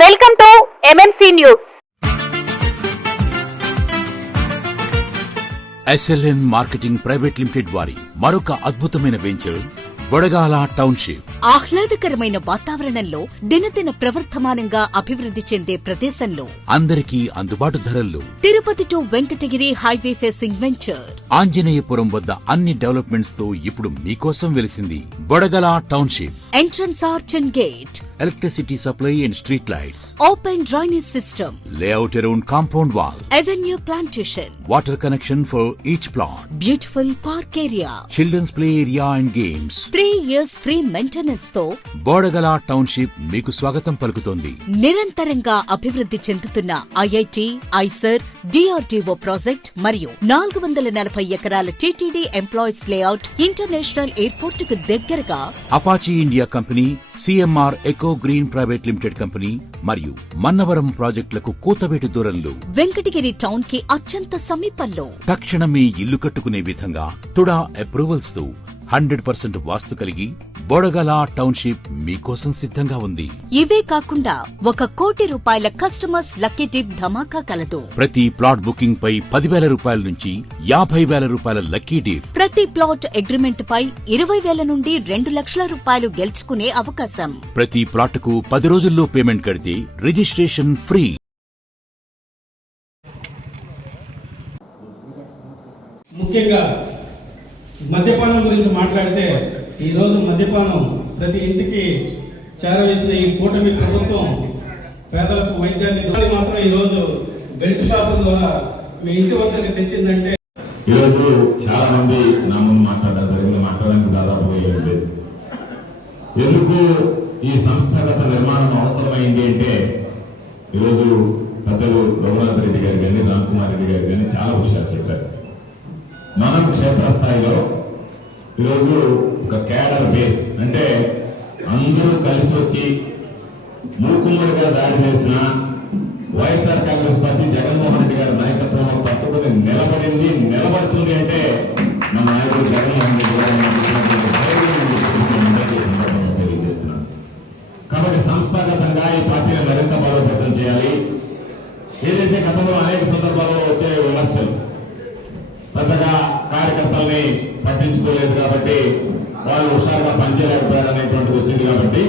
Welcome to MMC news. SLN marketing private limited వారి మరొక అద్భుతమైన వెంచర్ బొడగాల టౌన్షిప్. ఆహ్లాదకరమైన వాతావరణంలో దినదిన ప్రవర్ధమానంగా అభివృద్ధి చెందే ప్రదేశంలో అందరికీ అందుబాటు ధరల్లో Tirupati to Venkatagiri highway facing venture. Anjaneyapuram వద్ద అన్ని డెవలప్మెంట్స్ తో ఇప్పుడు మీకోసం వెలిసింది Bodagala township. Entrance arch and gate, electricity supply and street lights, open drainage system, layout around compound wall, avenue plantation, water connection for each plot, beautiful park area, children's play area and games. 3 years free maintenance తో Bodagala township మీకు స్వాగతం పలుకుతోంది. నిరంతరంగా అభివృద్ధి చెందుతున్న IIT, IISER, DRDO project మరియు 440 ఎకరాల TTD employees layout international airport కు దగ్గరగా Apache India company, CMR eco green private limited company మరియు మన్నవరం ప్రాజెక్టులకు కూతవేటు దూరంలో వెంకటగిరి టౌన్ కి అత్యంత సమీపంలో తక్షణమే ఇల్లు కట్టుకునే విధంగా టుడా అప్రూవల్స్ తో 100% వాస్తు కలిగి బొడగల టౌన్షిప్ మీకోసం సిద్ధంగా ఉంది. ఇవే కాకుండా 1 కోటి రూపాయల కస్టమర్స్ లక్కీ టిప్ ధమాకా కలదు. ప్రతి ప్లాట్ బుకింగ్ పై 10,000 రూపాయల నుంచి 50,000 రూపాయల లక్కీ డిప్. ప్రతి ప్లాట్ అగ్రిమెంట్ పై 20,000 నుండి 2 లక్షల రూపాయలు గెలుచుకునే అవకాశం. ప్రతి ప్లాట్ కు 10 రోజుల్లో పేమెంట్ కడితే రిజిస్ట్రేషన్ ఫ్రీ. ముఖ్యంగా మద్యపానం గురించి మాట్లాడితే ఈరోజు మద్యపానం ప్రతి ఇంటికి చేరవేసిన ఈ కూటమి ప్రభుత్వం పేదలకు వైద్యాన్ని మాత్రం ఈరోజు బెల్ట్ షాపుల ద్వారా మీ ఇంటి వద్దకు తెచ్చిందంటే ఈరోజు చాలా మంది నా ముందు మాట్లాడడానికి దాదాపుగా ఏం లేదు. ఎందుకు ఈ సంస్థాగత నిర్మాణం అవసరమైంది అంటే ఈరోజు పెద్దలు రఘునాథ్ రెడ్డి గారు కానీ రామ్ కుమార్ రెడ్డి గారు కానీ చాలా విషయాలు చెప్పారు. మనం క్షేత్రస్థాయిలో ఈరోజు ఒక క్యాడర్ బేస్ అంటే అందరూ కలిసి వచ్చి మూకుమ్మడిగా దాడి చేసిన వైఎస్ఆర్ కాంగ్రెస్ పార్టీ జగన్మోహన్ రెడ్డి గారి నాయకత్వంలో పట్టుకుని నిలబడుతుంది అంటే మన నాయకుడు జగన్మోహన్ రెడ్డి గారు తెలియజేస్తున్నాను. కాబట్టి సంస్థాగతంగా ఈ పార్టీని మరింత బలోపేతం చేయాలి. ఏదైతే గతంలో అనేక సందర్భాల్లో వచ్చే విమర్శలు పెద్దగా కార్యకర్తల్ని పట్టించుకోలేదు కాబట్టి వాళ్ళు హుషారుగా పనిచేయలేకపోయారు అనేటువంటిది వచ్చింది. కాబట్టి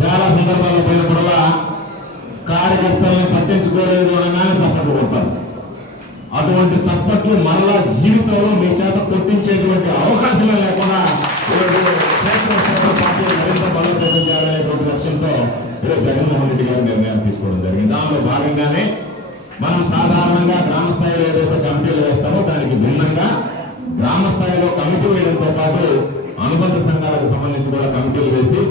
చాలా సందర్భాల్లో పోయినప్పుడల్లా కార్యకర్తల్ని పట్టించుకోలేదు అనగానే చప్పట్లు కొడతారు. అటువంటి చప్పట్లు మరలా జీవితంలో మీ చేత కొట్టించేటువంటి అవకాశమే లేకుండా పార్టీ మరింత బలోపేతం చేయాలనేటువంటి లక్ష్యంతో ఈరోజు జగన్మోహన్ రెడ్డి గారు నిర్ణయం తీసుకోవడం జరిగింది. దానిలో భాగంగానే మనం సాధారణంగా గ్రామ స్థాయిలో ఏదైతే కమిటీలు వేస్తామో దానికి భిన్నంగా గ్రామ స్థాయిలో కమిటీ వేయడంతో పాటు అనుబంధ సంఘాలకు సంబంధించి కూడా కమిటీలు వేసి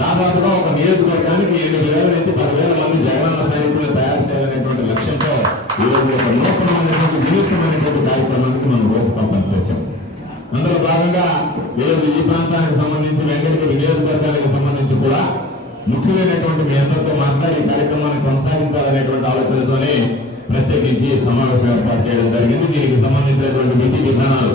దాదాపుగా ఒక నియోజకవర్గానికి 8,000 నుంచి 10,000 మంది జగనన్న సైనికులను తయారు చేయాలనేటువంటి లక్ష్యంతో ఈరోజు ఒక నూతనమైనటువంటి వినూత్నమైనటువంటి కార్యక్రమానికి మనం రూపకల్పన చేశాం. అందులో భాగంగా ఈరోజు ఈ ప్రాంతానికి సంబంధించి వెంకటగిరి నియోజకవర్గానికి సంబంధించి కూడా ముఖ్యమైనటువంటి మీ అందరితో మాట్లాడి ఈ కార్యక్రమాన్ని కొనసాగించాలనేటువంటి ఆలోచనతోనే ప్రత్యేకించి సమావేశం ఏర్పాటు చేయడం జరిగింది. దీనికి సంబంధించినటువంటి విధి విధానాలు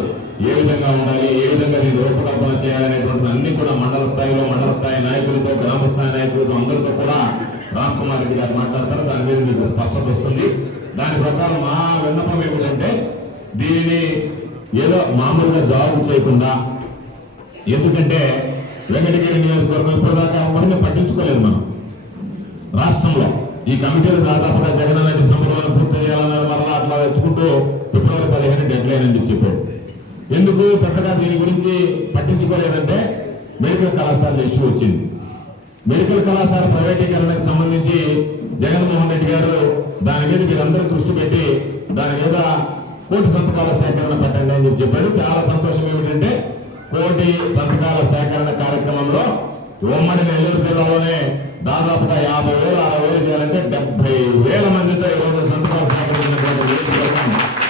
ఏ విధంగా ఉండాలి, ఏ విధంగా దీన్ని రూపకల్పన చేయాలనేటువంటి అన్ని కూడా మండల స్థాయి నాయకులతో, గ్రామ స్థాయి నాయకులతో అందరితో కూడా రామ్ కుమార్ రెడ్డి గారు మాట్లాడతారు. దాని మీద మీకు స్పష్టత వస్తుంది. దాని ప్రకారం మా విన్నపం ఏమిటంటే దీనిని ఏదో మామూలుగా జాబు చేయకుండా, ఎందుకంటే వెంకటగిరి నియోజకవర్గం ఇప్పటిదాకా ఎవరిని పట్టించుకోలేదు. మనం రాష్ట్రంలో ఈ కమిటీలు దాదాపుగా జగనన్న డిసెంబర్లో పూర్తి చేయాలన్నారు. మరలా అట్లా తెచ్చుకుంటూ ఫిబ్రవరి 15 డెడ్ లైన్ అని చెప్పాడు. ఎందుకు పెద్దగా దీని గురించి పట్టించుకోలేదంటే మెడికల్ కళాశాల ఇష్యూ వచ్చింది. మెడికల్ కళాశాల ప్రైవేటీకరణకు సంబంధించి జగన్మోహన్ రెడ్డి గారు దాని మీద మీరందరూ దృష్టి పెట్టి దాని మీద 1 కోటి సంతకాల సేకరణ పెట్టండి అని చెప్పారు. చాలా సంతోషం ఏమిటంటే 1 కోటి సంతకాల సేకరణ కార్యక్రమంలో ఉమ్మడి నెల్లూరు జిల్లాలోనే దాదాపుగా 50,000, 60,000 చేయాలంటే 70,000 మందితో ఈరోజు సంతకాల సేకరించినటువంటి నియోజకవర్గం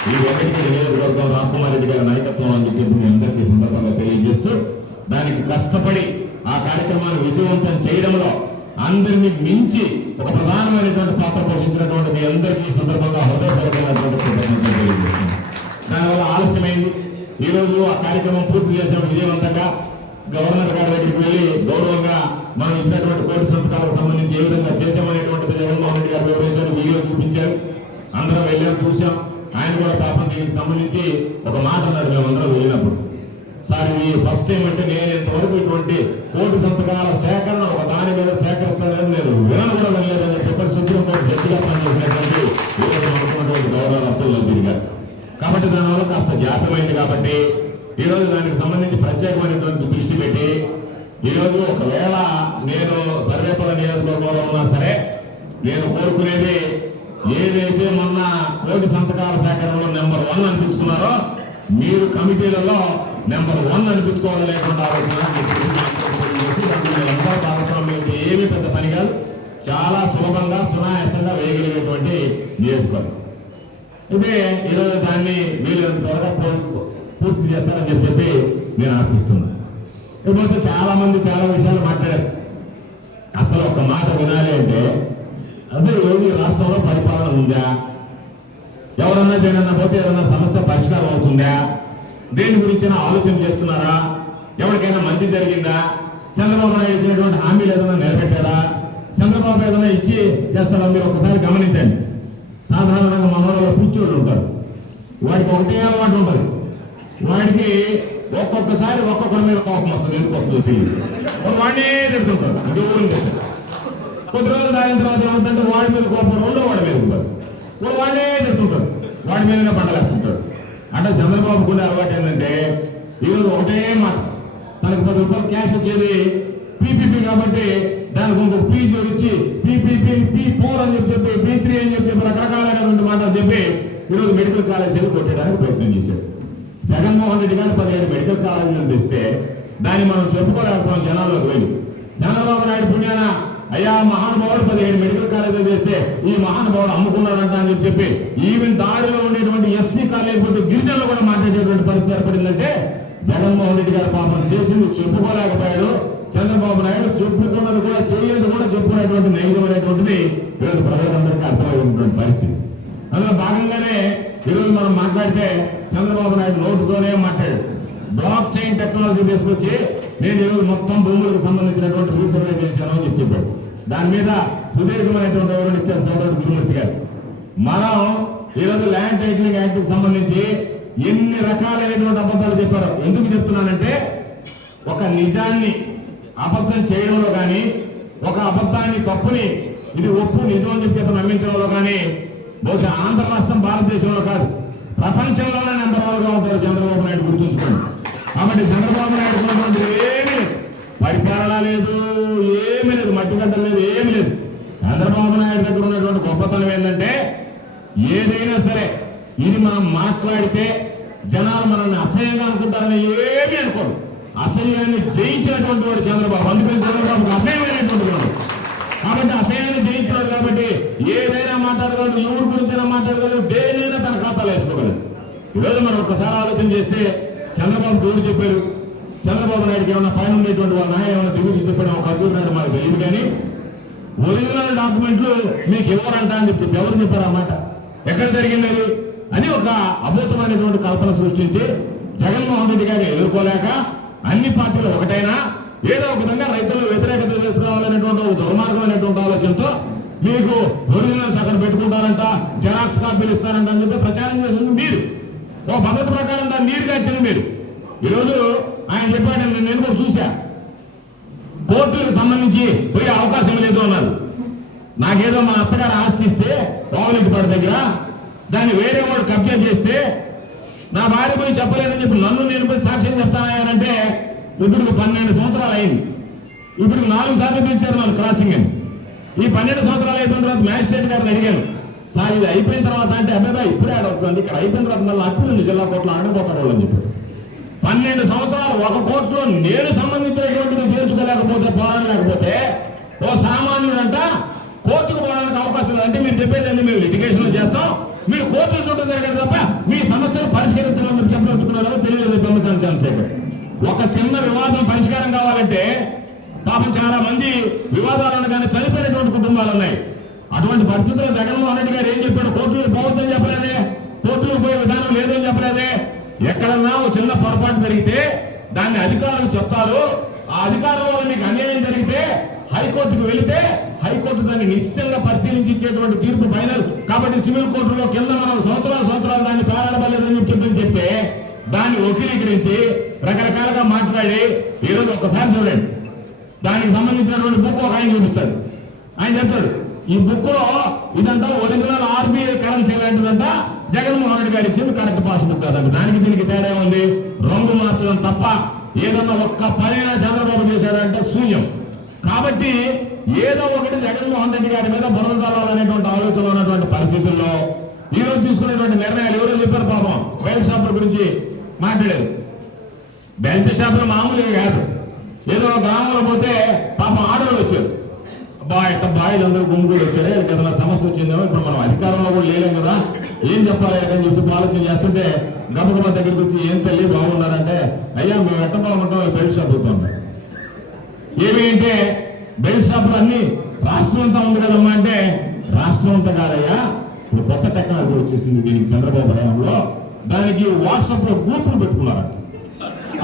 ఈ వెంకటగిరి నియోజకవర్గం రామ్ కుమార్ రెడ్డి గారి నాయకత్వం అని చెప్పి మీ అందరికీ సందర్భంగా తెలియజేస్తూ దానికి కష్టపడి ఆ కార్యక్రమాన్ని విజయవంతం చేయడంలో అందరినీ మించి ఒక ప్రధానమైనటువంటి పాత్ర పోషించినటువంటి మీ అందరికీ సందర్భంగా హృదయపూర్వకమైనటువంటి కృతజ్ఞతలు తెలియజేస్తున్నాను. దానివల్ల ఆలస్యమైంది. ఈ రోజు ఆ కార్యక్రమం పూర్తి చేసిన విజయవంతంగా గవర్నర్ గారి దగ్గరికి వెళ్ళి గౌరవంగా మనం ఇచ్చినటువంటి 1 కోటి సంతకాలకు సంబంధించి ఏ విధంగా చూసాం. ఆయన కూడా పాపం దీనికి సంబంధించి ఒక మాట అన్నారు మేమందరం వెళ్ళినప్పుడు. సార్ ఇది ఫస్ట్ టైం అంటే నేను ఇంతవరకు ఇటువంటి 1,000 సంతకాల సేకరణ ఒక దాని మీద సేకరిస్తానని నేను వినను కూడా వెళ్ళలేదని చెప్పి సుప్రీంకోర్టు జడ్జిగా పనిచేసినటువంటి మనకున్నటువంటి గౌరవ అబ్దుల్ నజీర్ గారు. కాబట్టి దానివల్ల కాస్త జాతమైంది. కాబట్టి ఈరోజు దానికి సంబంధించి ప్రత్యేకమైనటువంటి దృష్టి పెట్టి ఈరోజు ఒకవేళ నేను సర్వేపల్లి నియోజకవర్గంలో ఉన్నా సరే నేను కోరుకునేది ఏదైతే మొన్న 1,000 సంతకాల సేకరణలో నెంబర్ 1 అనిపించుకున్నారో మీరు కమిటీలలో నెంబర్ 1 అనిపించుకోవాలి లేకుండా ఆలోచన భాగస్వామ్యం ఏమీ పెద్ద పని కాదు. చాలా సులభంగా సునాయాసంగా వేయగలిగేటువంటి నియోజకవర్గం ఇదే. ఈరోజు దాన్ని మీరు త్వరగా పూర్తి చేస్తారని చెప్పి నేను ఆశిస్తున్నాను. ఇకపోతే చాలా మంది చాలా విషయాలు మాట్లాడారు. అసలు ఒక మాట వినాలి అంటే అసలు ఈ రాష్ట్రంలో పరిపాలన ఉందా? ఎవరన్నా దేనన్నా పోతే ఏదన్నా సమస్య పరిష్కారం అవుతుందా? దేని గురించి ఆలోచన చేస్తున్నారా? ఎవరికైనా మంచి జరిగిందా? చంద్రబాబు నాయుడు ఇచ్చినటువంటి హామీలు ఏదైనా నిలబెట్టారా? చంద్రబాబు ఏదైనా ఇచ్చి చేస్తారా? మీరు ఒకసారి గమనించండి. సాధారణంగా మా మనలో కూర్చోళ్ళు ఉంటారు, వాడికి ఒకటే అలవాటు ఉంటుంది. వాడికి ఒక్కొక్కసారి ఒక్కొక్కరి మీద కోపం వస్తుంది. ఎందుకు వస్తుందో తెలియదు. వాడినే చెప్తుంటారు, అంటే ఊరిని చెప్తారు. కొద్ది రోజులు దాని తర్వాత ఏమంటే వాడి మీద కోపం రెండో వాడి మీద ఉంటారు. వాడినే చెప్తుంటారు, వాడి మీదనే పండలేస్తుంటారు. అంటే చంద్రబాబు కూడా అలవాటు ఏంటంటే ఈరోజు ఒకటే మాట, తనకు 10 రూపాయలు క్యాష్ వచ్చేది పీపీపీ కాబట్టి దానికి ఇంకొక పీ జోడించి పీపీపీ P4 అని చెప్పి P3 అని చెప్పి రకరకాలైనటువంటి మాటలు చెప్పి ఈరోజు మెడికల్ కాలేజీలు కొట్టడానికి ప్రయత్నం చేశారు. జగన్మోహన్ రెడ్డి గారు 15 మెడికల్ కాలేజీలు తెస్తే దాన్ని మనం చెప్పుకోలేకపోయాం జనాల్లోకి వెళ్ళి. చంద్రబాబు నాయుడు పుణ్యాన అయ్యా మహానుభావుడు 15 మెడికల్ కాలేజీలు చేస్తే ఈ మహానుభావుడు అమ్ముకున్నాడంట అని చెప్పి ఈవెన్ దాడిలో ఉండేటువంటి ఎస్టీ కాలేజీ గిరిజనులు కూడా మాట్లాడేటువంటి పరిస్థితి ఏర్పడిందంటే జగన్మోహన్ రెడ్డి గారు పాపం చేసింది చెప్పుకోలేకపోయాడు. చంద్రబాబు నాయుడు చెప్పుకున్నది కూడా చేయలేదు కూడా చెప్పుకునేటువంటి నైజం అనేటువంటిది ఈరోజు ప్రజలందరికీ అర్థమైనటువంటి పరిస్థితి. అందులో భాగంగానే ఈరోజు మనం మాట్లాడితే చంద్రబాబు నాయుడు నోటుతోనే మాట్లాడాడు. బ్లాక్ చైన్ టెక్నాలజీ తీసుకొచ్చి నేను ఈరోజు మొత్తం భూములకు సంబంధించినటువంటి రీసర్వే చేశాను అని చెప్పాడు. దాని మీద సుదీర్ఘమైనటువంటి వివరణ ఇచ్చారు సోదరుడు గురుమూర్తి గారు. మనం ఈరోజు ల్యాండ్ టైటిలింగ్ యాక్ట్ కి సంబంధించి ఎన్ని రకాలైనటువంటి అబద్ధాలు చెప్పారో. ఎందుకు చెప్తున్నానంటే ఒక నిజాన్ని అబద్ధం చేయడంలో కానీ ఒక అబద్ధాన్ని తప్పుని ఇది ఒప్పు నిజం అని చెప్పి నమ్మించడంలో కానీ బహుశా ఆంధ్ర రాష్ట్రం భారతదేశంలో కాదు ప్రపంచంలోనే నెంబర్ 1 గా ఉంటారు చంద్రబాబు నాయుడు, గుర్తుంచుకోండి. కాబట్టి చంద్రబాబు నాయుడు ఏమీ లేదు, పరిపాలన లేదు, ఏమీ లేదు, మట్టిగడ్డలు లేదు, ఏమీ లేదు. చంద్రబాబు నాయుడు దగ్గర ఉన్నటువంటి గొప్పతనం ఏంటంటే ఏదైనా సరే ఇది మనం మాట్లాడితే జనాలు మనల్ని అసహ్యంగా అనుకుంటారని ఏమీ అనుకోరు. అసహ్యాన్ని జయించినటువంటి వాడు చంద్రబాబు. అందుకని చంద్రబాబుకి అసహ్యమైనటువంటి వాడు. కాబట్టి అసహ్యాన్ని జయించినాడు కాబట్టి ఏదైనా మాట్లాడగలరు, ఎవరి గురించైనా మాట్లాడగలరు, దేనైనా తన ఖాతాలో వేసుకోగలరు. ఈరోజు మనం ఒక్కసారి ఆలోచన చేస్తే చంద్రబాబు దేవుడు చెప్పారు, చంద్రబాబు నాయుడుకి ఏమైనా పైన ఉండేటువంటి వాళ్ళ నాయన ఏమైనా దిగుడు చెప్పాడు ఒక ఖర్చు నాయుడు మనకు తెలియదు. కానీ ఒరిజినల్ డాక్యుమెంట్లు మీకు ఎవరంట అని చెప్పి ఎవరు చెప్పారు అన్నమాట? ఎక్కడ జరిగింది అని ఒక అద్భుతమైనటువంటి కల్పన సృష్టించి జగన్మోహన్ రెడ్డి గారిని ఎదుర్కోలేక అన్ని పార్టీలు ఒకటైనా ఏదో ఒక విధంగా రైతులు వ్యతిరేకత తీసుకురావాలనేటువంటి ఒక దుర్మార్గమైనటువంటి ఆలోచనతో మీకు ఒరిజినల్స్ అక్కడ పెట్టుకుంటారంట, జెరాక్స్ కాపీలు ఇస్తారంట అని చెప్పి ప్రచారం చేసింది మీరు. ఓ పద్ధతి ప్రకారం దాన్ని నీరుగా ఇచ్చింది మీరు. ఈరోజు ఆయన చెప్పాడు, నేను కూడా చూసా, కోర్టులకు సంబంధించి పోయే అవకాశం లేదు అన్నారు. నాకేదో మా అత్తగారు ఆస్తి ఇస్తే రావులెడ్డిపాడు దగ్గర దాన్ని వేరే వాడు కబ్జా చేస్తే నా భార్య పోయి చెప్పలేదని చెప్పి నన్ను నేను పోయి సాక్ష్యం చెప్తానంటే ఇప్పుడు 12 సంవత్సరాలు అయింది. ఇప్పుడు 4 సార్లు పిలిచారు నన్ను క్రాసింగ్ అని. ఈ 12 సంవత్సరాలు అయిపోయిన తర్వాత మ్యాజిస్ట్రేట్ గారిని అడిగాను, సార్ ఇది అయిపోయిన తర్వాత అంటే అబ్బాయి ఇప్పుడే ఆడవుతుంది, ఇక్కడ అయిపోయిన తర్వాత మళ్ళీ అప్పీల్ ఉంది జిల్లా కోర్టులో ఆడపోతారు వాళ్ళు అని చెప్పారు. 12 సంవత్సరాలు ఒక కోర్టులో నేను సంబంధించినటువంటిది తీర్చుకోలేకపోతే పోరాడలేకపోతే ఓ సామాన్యుడంట కోర్టుకు పోవడానికి అవకాశం లేదంటే మీరు చెప్పేదండి మేము లిటిగేషన్ చేస్తాం, మీరు కోర్టులు చూడడం జరిగేది తప్ప మీ సమస్యలు పరిష్కరించడం చెప్పదలుచుకున్నారో తెలియదు. బొమ్మసాని చంద్రశేఖర్ ఒక చిన్న వివాదం పరిష్కారం కావాలంటే పాపం చాలా మంది వివాదాలు అనగానే చనిపోయినటువంటి కుటుంబాలు ఉన్నాయి. అటువంటి పరిస్థితుల్లో జగన్మోహన్ రెడ్డి గారు ఏం చెప్పాడు? కోర్టులకు పోవద్దని చెప్పలేదే, కోర్టులకు పోయే విధానం లేదని చెప్పలేదే. ఎక్కడన్నా ఒక చిన్న పొరపాటు జరిగితే దాన్ని అధికారులు చెప్తారు, ఆ అధికారుల వల్ల మీకు అన్యాయం జరిగితే హైకోర్టుకు వెళితే హైకోర్టు దాన్ని నిశ్చితంగా పరిశీలించి ఇచ్చేటువంటి తీర్పు ఫైనల్. కాబట్టి సివిల్ కోర్టులో కింద మనం సంవత్సరాలు దాన్ని పోరాడబడలేదని చెప్తే దాన్ని వకీలీకరించి రకరకాలుగా మాట్లాడి ఈరోజు ఒక్కసారి చూడండి, దానికి సంబంధించినటువంటి బుక్ ఒక ఆయన చూపిస్తాడు. ఆయన చెప్తాడు ఈ బుక్ లో ఇదంతా ఒరిజినల్ ఆర్బీఐ కరెన్సీ లాంటిదంట, జగన్మోహన్ రెడ్డి గారు ఇచ్చింది కరెక్ట్ పాస్ బుక్ కాదంట. దానికి దీనికి తేడా ఉంది, రంగు మార్చడం తప్ప ఏదన్నా ఒక్క పనైనా చంద్రబాబు చేశాడంటే శూన్యం. కాబట్టి ఏదో ఒకటి జగన్మోహన్ రెడ్డి గారి మీద బురద తల్లాలనేటువంటి ఆలోచన ఉన్నటువంటి పరిస్థితుల్లో ఈ రోజు తీసుకునేటువంటి నిర్ణయాలు ఎవరో చెప్పారు. పాపం బెల్ట్ షాపుల గురించి మాట్లాడారు. బెల్ట్ షాపులు మామూలుగా కాదు, ఏదో గ్రామంలో పోతే పాపం ఆడవాళ్ళు వచ్చారు, బాయిలు అందరూ గుమ్ములు వచ్చారు, ఏదైనా సమస్య వచ్చిందేమో, ఇప్పుడు మనం అధికారంలో కూడా లేలేం కదా, ఏం చెప్పాలి అని చెప్పి ఆలోచన చేస్తుంటే గబగబా దగ్గరికి వచ్చి ఏం తల్లి బాగున్నారంటే, అయ్యా మేము ఎట్ట బాగుంటాం బెల్ట్ షాప్ అవుతాం. ఏమి అంటే బెల్ట్ షాపులు అన్ని రాష్ట్రం అంతా ఉంది కదమ్మా అంటే, రాష్ట్రం అంతా కాదయ్యా, ఇప్పుడు కొత్త టెక్నాలజీ వచ్చేసింది దీనికి చంద్రబాబు హయాంలో, దానికి వాట్సాప్ లో గ్రూపులు పెట్టుకున్నారంట.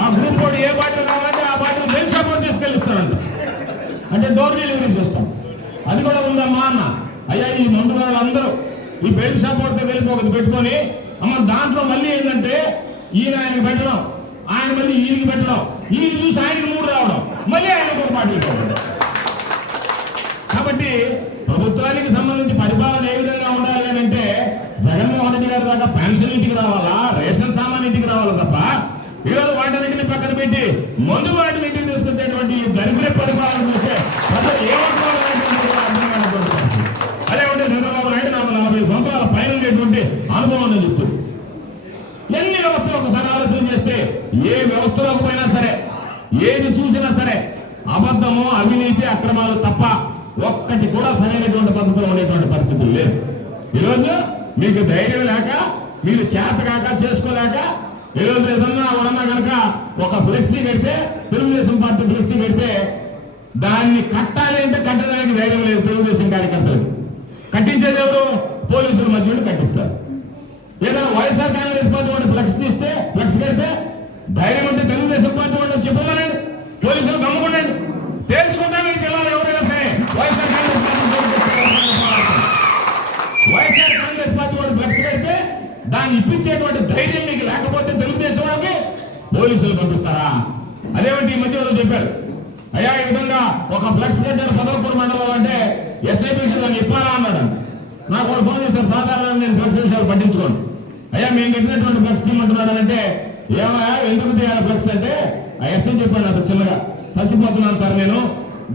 ఆ గ్రూప్ వాడు ఏ బాటిల్ కావాలంటే ఆ బాటిల్ బెల్ట్ షాప్ లో తీసుకెళ్ళిస్తారంట. అంటే డోర్ డెలివరీ సిస్టమ్ అది కూడా ఉందమ్మా అన్న. అయ్యా ఈ మందు వాళ్ళందరూ ఈ బెల్ట్ షాప్ వాడితో వెళ్ళి ఒకటి పెట్టుకొని అమ్మ దాంట్లో మళ్ళీ ఏంటంటే ఈయన ఆయనకి పెట్టడం, ఆయన మళ్ళీ ఈయనకి పెట్టడం, ఈయన చూసి ఆయనకి 3 రావడం, మళ్ళీ ఆయనకు ఒక బాటిల్ పెట్టడం. కాబట్టి ప్రభుత్వానికి సంబంధించి పరిపాలన ఏ విధంగా ఉండాలి అని అంటే జగన్మోహన్ రెడ్డి గారి దాకా పెన్షన్ ఇంటికి రావాలా, రేషన్ సామాన్ ఇంటికి రావాలా తప్ప ఈరోజు వాటిని పక్కన పెట్టి మందు వాటి ఇంటికి తీసుకొచ్చేటువంటి దరిద్ర పరిపాలన చూస్తే ప్రజలు అదేమంటే చంద్రబాబు నాయుడు నాకు 40 సంవత్సరాల పైన ఉండేటువంటి అనుభవం అని చెప్తుంది. ఎన్ని వ్యవస్థలు ఒకసారి ఆలోచన చేస్తే ఏ వ్యవస్థలోకి పోయినా సరే, ఏది చూసినా సరే అబద్ధము, అవినీతి, అక్రమాలు తప్ప ఒక్కటి కూడా సరైనటువంటి పద్ధతిలో ఉండేటువంటి పరిస్థితులు లేవు. ఈరోజు మీకు ధైర్యం లేక, మీరు చేత కాక, చేసుకోలేక ఈరోజు ఏదన్నా ఎవరన్నా కనుక ఒక ఫ్లెక్సీ కడితే, తెలుగుదేశం పార్టీ ఫ్లెక్సీ కడితే దాన్ని కట్టాలి అంటే కట్టడానికి ధైర్యం లేదు తెలుగుదేశం కార్యకర్తలకు. కట్టించేది ఎవరు? పోలీసుల మధ్య ఉండి కట్టిస్తారు. ఏదైనా వైఎస్ఆర్ కాంగ్రెస్ పార్టీ వాడు ఫ్లెక్స్ తీస్తే, ఫ్లెక్స్ కడితే ధైర్యం అంటే తెలుగుదేశం పార్టీ వాడు చెప్పమన్నాడు, పోలీసులు గమ్ముకున్నాడు, తేల్చుకుంటాను ఈ జిల్లాలో ఎవరైనా సరే వైఎస్ఆర్ కాంగ్రెస్ పార్టీ వాడు ఫ్లెక్స్ కడితే దాన్ని ఇప్పించేటువంటి ధైర్యం మీకు లేకపోతే తెలుగుదేశం వాళ్ళకి పోలీసులు పంపిస్తారా? అదేమంటే ఈ మధ్య చెప్పారు, అయ్యా ఈ విధంగా ఒక ఫ్లెక్స్ కట్టారు పదవపూర్ మండలం అంటే ఎస్ఐపీ దాన్ని ఇప్పాలా అన్నాడు. నాకు ఒక ఫోన్ చేశారు, సాధారణంగా నేను ఫ్లెక్స్ విషయాలు పట్టించుకోండి, అయ్యా మేము కట్టినటువంటి ఫ్లెక్స్ ఇమ్మంటున్నాడు అంటే, ఏమయ్యా ఎందుకు తీయాలి ఫ్లెక్స్ అంటే ఆ ఎస్ఐ చెప్పాను అతను చిన్నగా, చచ్చిపోతున్నాను సార్ నేను,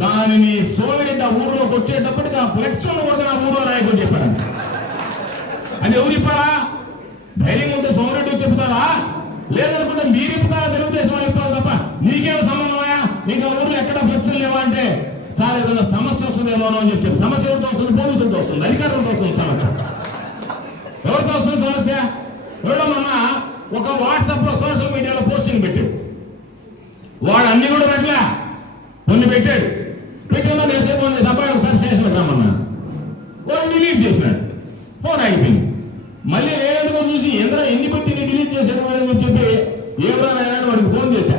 దానిని సోమిరెడ్డి ఆ ఊర్లోకి వచ్చేటప్పటికి ఆ ఫ్లెక్స్ కూడా నా ఊర్లో రాయకొని చెప్పాను. అది ఎవరు ఇప్పారా? ధైర్యం ఉంటే సోమిరెడ్డి చెప్తారా, లేదనుకుంటే మీరు ఇప్పుతారా తెలుగుదేశం వాళ్ళు ఇప్పాలి తప్ప నీకేమో సంబంధమా? నీకు ఆ ఊర్లో ఎక్కడ ఫ్లెక్స్లు లేవా అంటే, సార్ ఏదైనా సమస్య వస్తుందేమో అని చెప్పి. సమస్య ఎవరితో వస్తుంది? పోలీసులతో వస్తుంది, అధికారులతో వస్తుంది సమస్య. ఎవరితో వస్తుంది సమస్య? ఎవరమ్మన్నా ఒక వాట్సాప్ లో సోషల్ మీడియాలో పోస్టింగ్ పెట్టాడు, వాడు అన్ని కూడా పెట్టలే, కొన్ని పెట్టాడు, పెట్టిన మెసేజ్ ఫోన్ చేసి అబ్బాయి ఒకసారి స్టేషన్కి రమ్మన్నా, వాడు డిలీట్ చేసినాడు, ఫోన్ అయిపోయింది. మళ్ళీ ఏడుగా చూసి ఎన్ని పెట్టి డిలీట్ చేశాడు అని చెప్పి ఏమైనా వాడికి ఫోన్ చేశా,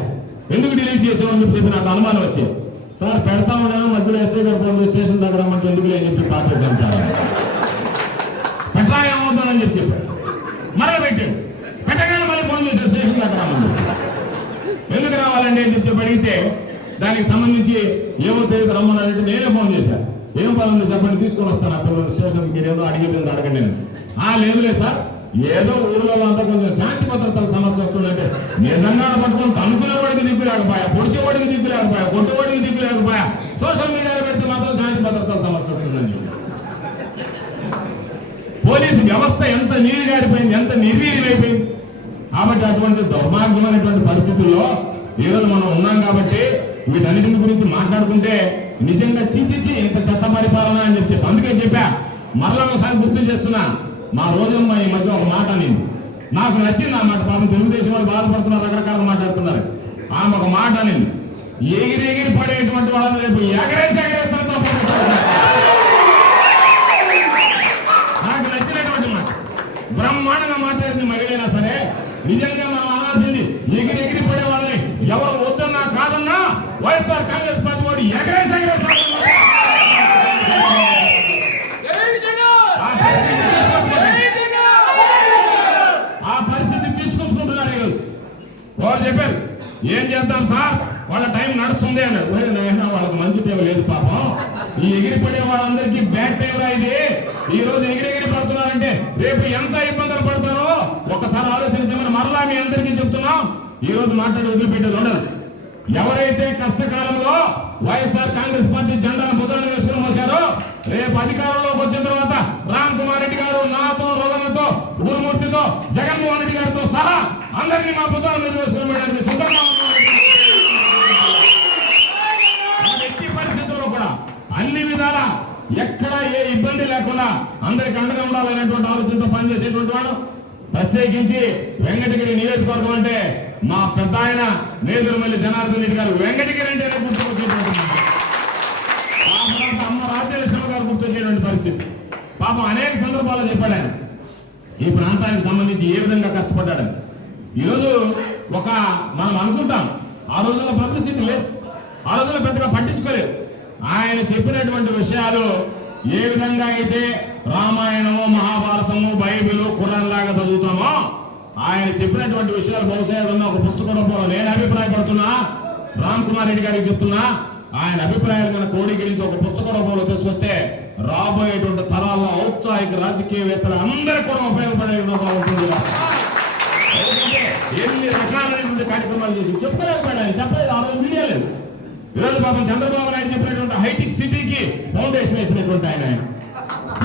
ఎందుకు డిలీట్ చేసామని చెప్పి నాకు అనుమానం వచ్చేది. సార్ పెడతా ఉన్నాను, మధ్యలో ఎస్ఐ గారు ఫోన్ చేసి స్టేషన్ దగ్గర రమ్మంటే ఎందుకు లేని చెప్పి పాపేశాను చాలా పెట్టా ఏమవుతుందని చెప్పి చెప్పాడు. మరలా పెట్టాడు, పెట్టగానే మళ్ళీ ఫోన్ చేశాడు స్టేషన్ దగ్గర రమ్మని. ఎందుకు రావాలండి అని చెప్పి అడిగితే దానికి సంబంధించి ఏమో తెలియదు రమ్మన్నారంటే నేనే ఫోన్ చేశాను, ఏం పనుంది చెప్పండి తీసుకొని వస్తాను ఆ పిల్లలు స్టేషన్కి, ఏదో అడిగేది అడగండి నేను. లేదులే సార్, ఏదో ఊళ్ళో అంతా కొంచెం శాంతి భద్రతల సమస్య వస్తుందంటే నిజంగా పట్టుకొని తనుకునే వాడికి దిక్కు లేకపోయా, పొడిచేవాడికి దిక్కు లేకపోయా, కొట్టేవాడికి దిక్కు లేకపోయా, సోషల్ మీడియాలో పెడితే మాత్రం శాంతి భద్రతల సమస్య వస్తుందని. పోలీసు వ్యవస్థ ఎంత నీరుగారిపోయింది, ఎంత నిర్వీర్యమైపోయింది. కాబట్టి అటువంటి దౌర్భాగ్యమైనటువంటి పరిస్థితుల్లో ఈరోజు మనం ఉన్నాం. కాబట్టి వీటన్నిటి గురించి మాట్లాడుకుంటే నిజంగా చిచి ఇంత చెత్త పరిపాలన అని చెప్పి అందుకే చెప్పా. మరలా ఒకసారి గుర్తు చేస్తున్నా, మా రోజమ్మ ఈ మధ్య ఒక మాట నేను నాకు నచ్చింది. ఆ మాట పాపం తెలుగుదేశం వాళ్ళు బాధపడుతున్నారు, రకరకాల మాట్లాడుతున్నారు. ఆమె ఒక మాట నేను ఎగిరి పడేటువంటి వాళ్ళని రేపు ఎగరేస్తాను. నాకు నచ్చినటువంటి మాట, బ్రహ్మాండంగా మాట్లాడింది మహిళైనా సరే. నిజంగా మనం అనాల్సింది ఎగిరి పడే వాళ్ళని ఎవరు వద్దన్నా కాదన్నా వైఎస్ఆర్ కాంగ్రెస్ పార్టీ వాడు ఎగరేస్తాను. వాళ్ళందరికీ బ్యాడ్ టైం రా ఇది. ఈ రోజు ఎగిరెగిరి పడుతున్నారంటే రేపు ఎంత ఇబ్బందులు పడతారో ఒకసారి ఆలోచించమని మరలా మీ అందరికీ చెప్తున్నాం. ఈ రోజు మాట్లాడి వదిలిపెట్టేది ఉండదు. ఎవరైతే కష్టకాలంలో వైఎస్ఆర్ కాంగ్రెస్ పార్టీ జెండాను భుజాన్ని వేసుకుని మోసారో రేపు అధికారంలోకి వచ్చిన తర్వాత రామ్ కుమార్ రెడ్డి గారు నాతో, రోగన్నతో, గురుమూర్తితో, జగన్మోహన్ రెడ్డి గారితో సహా అందరినీ మా భుజాన్ని మీద వేసుకుని సిద్ధంగా ఎట్టి పరిస్థితుల్లో కూడా అన్ని విధాల ఎక్కడ ఏ ఇబ్బంది లేకుండా అందరికి అండగా ఉండాలనేటువంటి ఆలోచనతో పనిచేసేటువంటి వాడు. ప్రత్యేకించి వెంకటగిరి నియోజకవర్గం అంటే మా పెద్ద ఆయన నేదురుమల్లి జనార్దన్ రెడ్డి గారు వెంకటగిరి అంటే గుర్తుకొచ్చేటువంటి అమ్మ రాజ్యలక్ష్మి గారు గుర్తొచ్చేటువంటి పరిస్థితి. పాపం అనేక సందర్భాల్లో చెప్పాడు ఆయన ఈ ప్రాంతానికి సంబంధించి ఏ విధంగా కష్టపడ్డాడని. ఈరోజు మనం అనుకుంటాం ఆ రోజుల్లో పబ్లిసిటీ లేదు, ఆ రోజుల్లో పెద్దగా పట్టించుకోలేదు. ఆయన చెప్పినటువంటి విషయాలు ఏ విధంగా అయితే రామాయణము, మహాభారతము, బైబిల్, ఖురాన్ లాగా చదువుతామో ఆయన చెప్పినటువంటి విషయాలు బహుశా ఏదన్నా ఒక పుస్తకం రూపంలో నేను అభిప్రాయపడుతున్నా, రామ్ కుమార్ రెడ్డి గారికి చెప్తున్నా, ఆయన అభిప్రాయాలు కన్నా క్రోడీకరించి ఒక పుస్తక రూపంలో తీసుకొస్తే రాబోయేటువంటి తరాల్లో ఔత్సాహిక రాజకీయవేత్తలు అందరికీ కూడా ఉపయోగపడే ఉంటుంది. ఎన్ని రకాలైనటువంటి కార్యక్రమాలు చేసి చెప్పలేదు ఆ రోజు మీడియా లేదు. ఈరోజు పాపం చంద్రబాబు నాయుడు చెప్పినటువంటి హైటెక్ సిటీకి ఫౌండేషన్ వేసినటువంటి ఆయన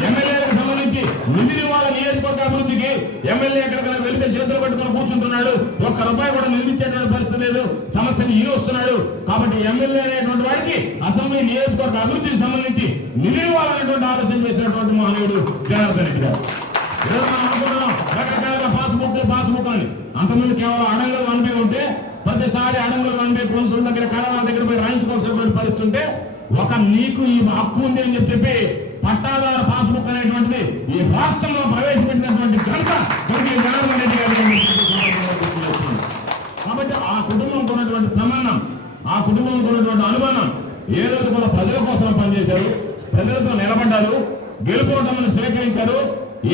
ఎమ్మెల్యేలకు సంబంధించి నిధులు వాళ్ళ నియోజకవర్గ అభివృద్ధికి ఎమ్మెల్యే ఎక్కడికైనా వెళ్తే చేతులు పట్టుకుని కూర్చుంటున్నాడు. ఒక్క రూపాయి కూడా నిందించేటువంటి పరిస్థితి లేదు. సమస్యను ఈయన వస్తున్నాడు. కాబట్టి ఎమ్మెల్యే అనేటువంటి వాడికి అసెంబ్లీ నియోజకవర్గ అభివృద్ధికి సంబంధించి నిధులు వాళ్ళనేటువంటి ఆలోచన చేసినటువంటి మహనీయుడు జనార్దన్ రెడ్డి గారు. ఈరోజు మనం అనుకుంటున్నాం రకరకాలుగా పాస్బుక్ అని. అంతకుముందు కేవలం అడంగులు వన్బే ఉంటే ప్రతిసారి అడంగులు వన్బే ప్రిన్సిపల్ దగ్గర కళాల దగ్గర పోయి రాయించుకోవాల్సినటువంటి పరిస్థితి ఉంటే నీకు ఈ హక్కు ఉంది అని చెప్పి పట్టాదారు పాస్బుక్ అనేటువంటిది ఈ రాష్ట్రంలో ప్రవేశపెట్టినటువంటి ఘనత స్వర్గీయ జగన్మోహన్ రెడ్డి గారు. కాబట్టి ఆ కుటుంబంతో ఉన్నటువంటి సంబంధం, ఆ కుటుంబంతో ఉన్నటువంటి అనుబంధం ఏ రోజు కూడా ప్రజల కోసం పనిచేశారు, ప్రజలతో నిలబడ్డారు, గెలుపోవటం స్వీకరించారు.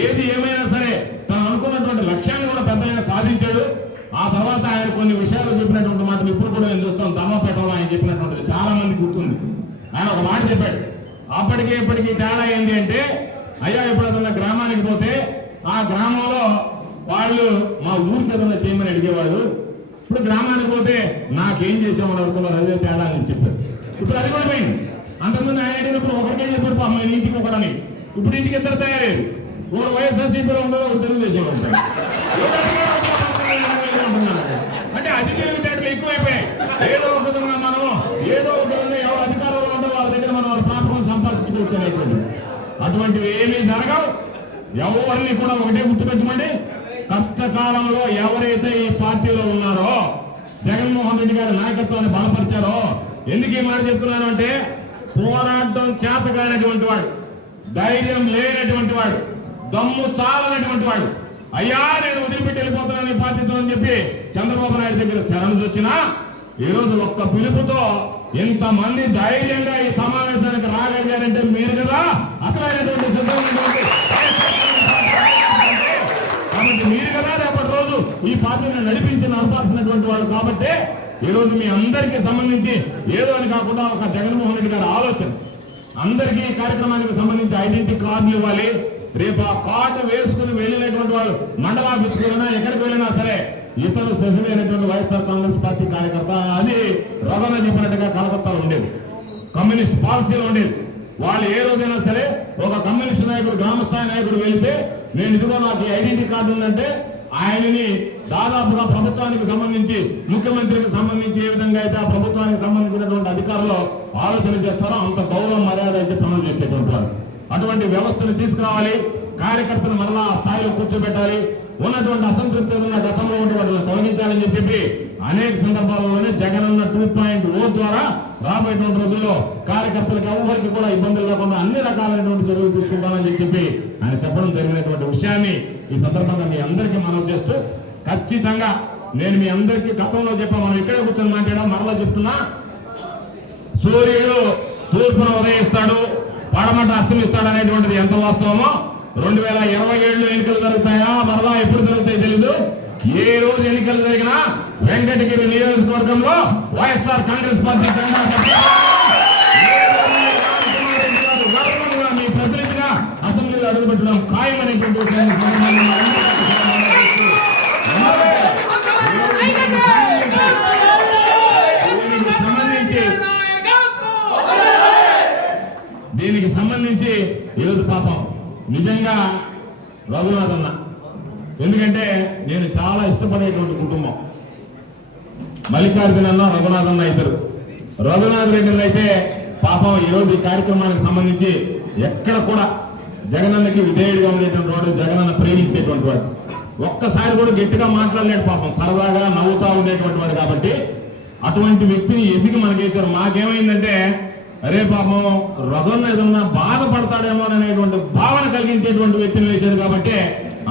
ఏది ఏమైనా సరే తను అనుకున్నటువంటి లక్ష్యాన్ని కూడా పెద్ద ఆయన సాధించాడు. ఆ తర్వాత ఆయన కొన్ని విషయాలు చెప్పినటువంటి మాటలు ఇప్పుడు కూడా నేను చూస్తాను. ధర్మపేటలో ఆయన చెప్పినటువంటిది చాలా మంది గుర్తుంది. ఆయన ఒక మాట చెప్పాడు, అప్పటికి ఇప్పటికీ తేడా ఏంటి అంటే, అయ్యా ఎప్పుడైనా గ్రామానికి పోతే ఆ గ్రామంలో వాళ్ళు మా ఊరికి ఏదైనా చేయమని అడిగేవాళ్ళు. ఇప్పుడు గ్రామానికి పోతే నాకేం చేసామని అనుకున్నారు, అదే తేడా అని చెప్పారు. ఇప్పుడు అది కూడా పోయింది. అంతకుముందు ఆయన అడిగినప్పుడు ఒకరికే చెప్పారు అమ్మాయి ఇంటికి ఒకటని. ఇప్పుడు ఇంటికి ఇద్దరు తయారయ్యారు. ఒక వైఎస్ఆర్సీపీలో ఉండదు, ఒక తెలుగుదేశంలో ఉంటారు. అంటే అతి తెలివితేటలు ఎక్కువైపోయాయి. ఏదో ఒక విధంగా మనం ఏదో ఒక విధంగా ఎవరు అధికారంలో ఉంటే వాళ్ళ దగ్గర మనం వాళ్ళ ప్రాంతం సంపాదించుకోవచ్చు అనేటువంటి అటువంటివి ఏమీ జరగవు. ఎవరిని కూడా ఒకటే గుర్తుపెట్టమండి, కష్టకాలంలో ఎవరైతే ఈ పార్టీలో ఉన్నారో జగన్మోహన్ రెడ్డి గారి నాయకత్వాన్ని బలపరిచారో. ఎందుకు ఈ మాట చెప్తున్నాను అంటే, పోరాటం చేతకానటువంటి వాడు, ధైర్యం లేనటువంటి వాడు, దమ్ము చాలనటువంటి వాడు, అయ్యా నేను వదిలిపెట్టి వెళ్ళిపోతున్నాను ఈ పార్టీతో అని చెప్పి చంద్రబాబు నాయుడు దగ్గర శరణు వచ్చినా ఈ రోజు ఒక్క పిలుపుతో ఇంతమంది ధైర్యంగా ఈ సమావేశానికి రాగలిగారంటే మీరు కదా అసలైనటువంటి సిద్ధమైనటువంటి. కాబట్టి మీరు కదా రేపటి రోజు ఈ పార్టీని నడిపించి నడపాల్సినటువంటి వాళ్ళు. కాబట్టి ఈ రోజు మీ అందరికీ సంబంధించి ఏదో అని కాకుండా ఒక జగన్మోహన్ రెడ్డి గారి ఆలోచన, అందరికీ ఈ కార్యక్రమానికి సంబంధించి ఐడెంటిటీ కార్డులు ఇవ్వాలి. రేపు ఆ కార్డు వేసుకుని వెళ్ళినటువంటి వాళ్ళు మండలాఫీస్కి వెళ్ళినా ఎక్కడికి వెళ్ళినా సరే ఇతరులు శశిమైనటువంటి వైఎస్ఆర్ కాంగ్రెస్ పార్టీ కార్యకర్త అది రవాణా చెప్పినట్టుగా కలకత్తాలో ఉండేది, కమ్యూనిస్ట్ పాలసీలో ఉండేది. వాళ్ళు ఏ రోజైనా సరే ఒక కమ్యూనిస్ట్ నాయకుడు, గ్రామస్థాయి నాయకుడు వెళ్తే నేను ఇదిగో నాకు ఐడెంటిటీ కార్డు ఉందంటే ఆయనని దాదాపుగా ప్రభుత్వానికి సంబంధించి, ముఖ్యమంత్రికి సంబంధించి ఏ విధంగా అయితే ఆ ప్రభుత్వానికి సంబంధించినటువంటి అధికారులు ఆలోచన చేస్తారో అంత గౌరవం మర్యాద అయితే పనులు చేసేటువంటి వారు. అటువంటి వ్యవస్థను తీసుకురావాలి, కార్యకర్తలు మరలా ఆ స్థాయిలో కూర్చోబెట్టాలి, ఉన్నటువంటి అసంతృప్తి గతంలో ఉంటే వాటిని తొలగించాలని చెప్పి అనేక సందర్భాల్లోనే జగనన్న 2.0 ద్వారా రాబోయేటువంటి రోజుల్లో కార్యకర్తలకు ఎవరికి కూడా ఇబ్బందులు లేకుండా అన్ని రకాలైనటువంటి చర్యలు తీసుకుంటానని చెప్పి ఆయన చెప్పడం జరిగినటువంటి విషయాన్ని ఈ సందర్భంగా మీ అందరికీ మనం చేస్తూ, ఖచ్చితంగా నేను మీ అందరికీ గతంలో చెప్పా, మనం ఇక్కడే కూర్చొని మాట్లాడా, మరలా చెప్తున్నా, సూర్యుడు తూర్పున ఉదయిస్తాడు, పడమట అస్తమిస్తాడు అనేటువంటిది ఎంత వాస్తవమో 2027లో ఎన్నికలు జరుగుతాయా, మరలా ఎప్పుడు జరుగుతాయో తెలీదు. ఏ రోజు ఎన్నికలు జరిగినా వెంకటగిరి నియోజకవర్గంలో వైఎస్ఆర్ కాంగ్రెస్ పార్టీ జెండా నిలబెట్టడం ఖాయమనేటువంటి విషయాన్ని దీనికి సంబంధించి ఈరోజు పాపం నిజంగా రఘునాథ్ అన్న, ఎందుకంటే నేను చాలా ఇష్టపడేటువంటి కుటుంబం మల్లికార్జున అన్న రఘునాథ్ అన్న ఇద్దరు. రఘునాథ్ రెడ్డి అయితే పాపం ఈరోజు ఈ కార్యక్రమానికి సంబంధించి ఎక్కడ కూడా జగనన్నకి విధేయుడిగా ఉండేటువంటి వాడు, జగనన్న ప్రేమించేటువంటి వాడు, ఒక్కసారి కూడా గట్టిగా మాట్లాడలేడు పాపం, సరదాగా నవ్వుతా ఉండేటువంటి వాడు. కాబట్టి అటువంటి వ్యక్తిని ఎందుకు మనకేశారు? మాకేమైందంటే అరే పాపం రఘున్న ఏదన్నా బాధపడతాడేమో అనేటువంటి భావన కలిగించేటువంటి వ్యక్తిని వేశారు. కాబట్టి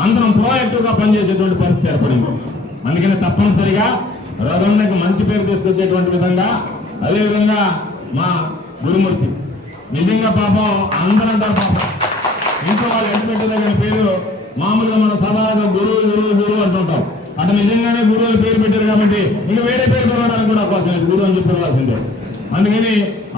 అందరం ప్రోయాక్టివ్ గా పనిచేసేటువంటి పరిస్థితి ఏర్పడింది. అందుకని తప్పనిసరిగా రఘున్నకి మంచి పేరు తీసుకొచ్చేటువంటి విధంగా, అదేవిధంగా మా గురుమూర్తి నిజంగా పాపం అందరంటారు పాపం ఇంట్లో వాళ్ళు ఎంత పెట్టేదగిన పేరు మామూలుగా మనం సదాగా గురువు గురువు గురువు అంటుంటాం. అటు నిజంగానే గురువులు పేరు పెట్టారు కాబట్టి ఇంకా వేరే పేరు పిలవడానికి కూడా అవకాశం లేదు, గురువు అని చెప్పి పిలవాల్సిందే. అందుకని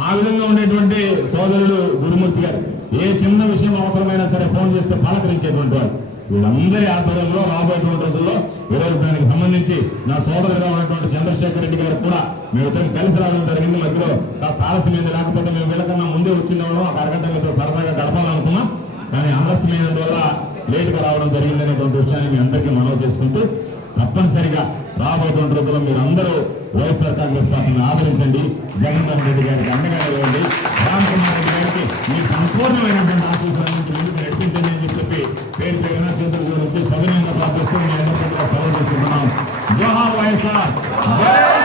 ఆ విధంగా ఉండేటువంటి సోదరుడు గురుమూర్తి గారు ఏ చిన్న విషయం అవసరమైనా సరే ఫోన్ చేస్తే పలకరించేటువంటి వాడు. వీళ్ళందరి ఆధ్వర్యంలో రాబోయేటువంటి రోజుల్లో ఈరోజు దానికి సంబంధించి నా సోదరుగా ఉన్నటువంటి చంద్రశేఖర్ రెడ్డి గారు కూడా మేమిద్దరం కలిసి రావడం జరిగింది. మధ్యలో కాస్త ఆలస్యమైంది, లేకపోతే మేము వీళ్ళకన్నా ముందే వచ్చిండేవాళ్ళం, ఆ అరగంట మీతో సరదాగా గడపాలనుకున్నాం. కానీ ఆలస్యమైనందువల్ల లేటుగా రావడం జరిగింది అనేటువంటి విషయాన్ని మీ అందరికీ మనవి చేసుకుంటూ, తప్పనిసరిగా రాబోయేటువంటి రోజుల్లో మీరు అందరూ వైఎస్ఆర్ కాంగ్రెస్ పార్టీని ఆదరించండి, జగన్మోహన్ రెడ్డి గారికి అండగా ఇవ్వండి, రామకుమార్ రెడ్డి గారికి మీ సంపూర్ణమైనటువంటి ఆశీస్సుల నుంచి ముందుకు నడిపించండి అని చెప్పి పేరు పేరున చేతుల గురించి సవినయంగా ప్రార్థిస్తూ మీ అందరికీ కూడా సెలవు తీసుకుంటున్నాం. జోహార్ వైఎస్ఆర్, జై